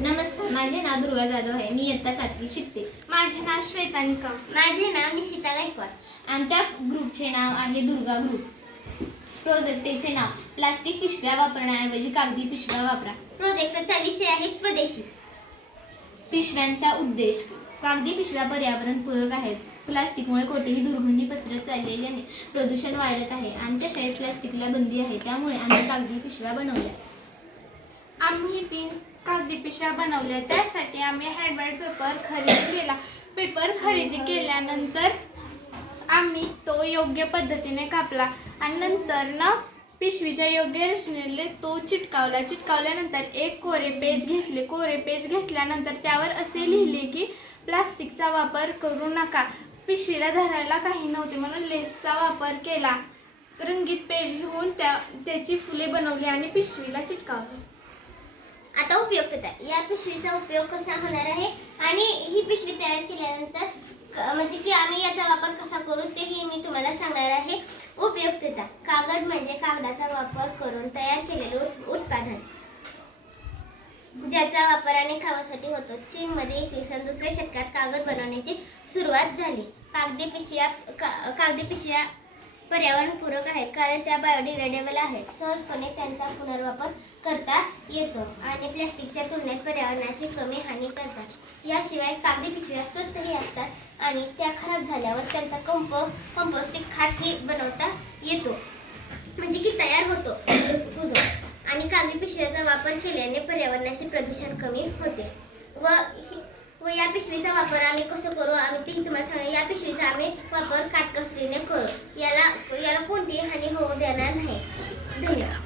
नमस्कार, माझे नाव दुर्गा जाधव आहे. मी इयत्ता 7वी शिकते. माझे नाव श्वेता निकम. माझे नाव निशिता गायकवाड. आमच्या ग्रुपचे नाव आहे दुर्गा ग्रुप. प्रोजेक्टचे नाव प्लास्टिक पिशव्या वापरण्याऐवजी कागदी पिशव्या वापरा. प्रोजेक्टचा विषय आहे स्वदेशी. पिशव्यांचा उद्देश कागदी पिशव्या पर्यावरणपूरक आहेत. प्लास्टिकमुळे कोठेही दुर्गंधी पसरत चाललेली आहे. प्रदूषण वाढत आहे. आमच्या शाळेत प्लास्टिकला बंदी आहे, त्यामुळे आम्ही कागदी पिशव्या बनवल्या. आम्ही 3 कागदी पिशव्या बनवल्या. त्यासाठी आम्ही हँडमेड पेपर खरेदी केला. पेपर खरेदी केल्यानंतर आम्ही तो योग्य पद्धतीने कापला आणि नंतर पिशवीच्या योग्य रचनेने तो चिटकावला. चिटकावल्यानंतर एक कोरे पेज घेतले. कोरे पेज घेतल्यानंतर त्यावर असे लिहिले की प्लास्टिकचा वापर करू नका. पिशवीला धरायला काही नव्हते म्हणून लेसचा वापर केला. रंगीत पेज घेऊन त्याची फुले बनवली आणि पिशवीला चिटकावली. आता उपयुक्तता. या पिशवीचा उपयोग कसा होणार आहे आणि ही पिशवी तयार केल्यानंतर म्हणजे की आम्ही याचा वापर कसा करू तेही मी तुम्हाला सांगणार आहे. उपयुक्तता. कागद म्हणजे कागदाचा वापर करून तयार केलेले उत्पादन ज्याचा वापर अनेक कामासाठी होतो. चीनमध्ये इसवी सन 2ऱ्या शतकात कागद बनवण्याची सुरुवात झाली. कागदी पिशव्या पर्यावरणपूरक आहेत कारण त्या बायोडिग्रेडेबल आहेत. सहजपणे त्यांचा पुनर्वापर करता येतो आणि प्लास्टिकच्या तुलनेत पर्यावरणाची कमी हानी करतात. याशिवाय कागदी पिशव्या स्वस्तही असतात आणि त्या खराब झाल्यावर त्यांचा कंपोस्टिंग खतही बनवता येतो म्हणजे की तयार होतो. आणि कागदी पिशव्याचा वापर केल्याने पर्यावरणाचे प्रदूषण कमी होते. व या पिशवीचा वापर आम्ही कसं करू आम्ही तेही तुम्हाला सांगू. या पिशवीचा आम्ही वापर काटकसरीने करू. याला कोणतीही हानी होऊ देणार नाही. धन्यवाद.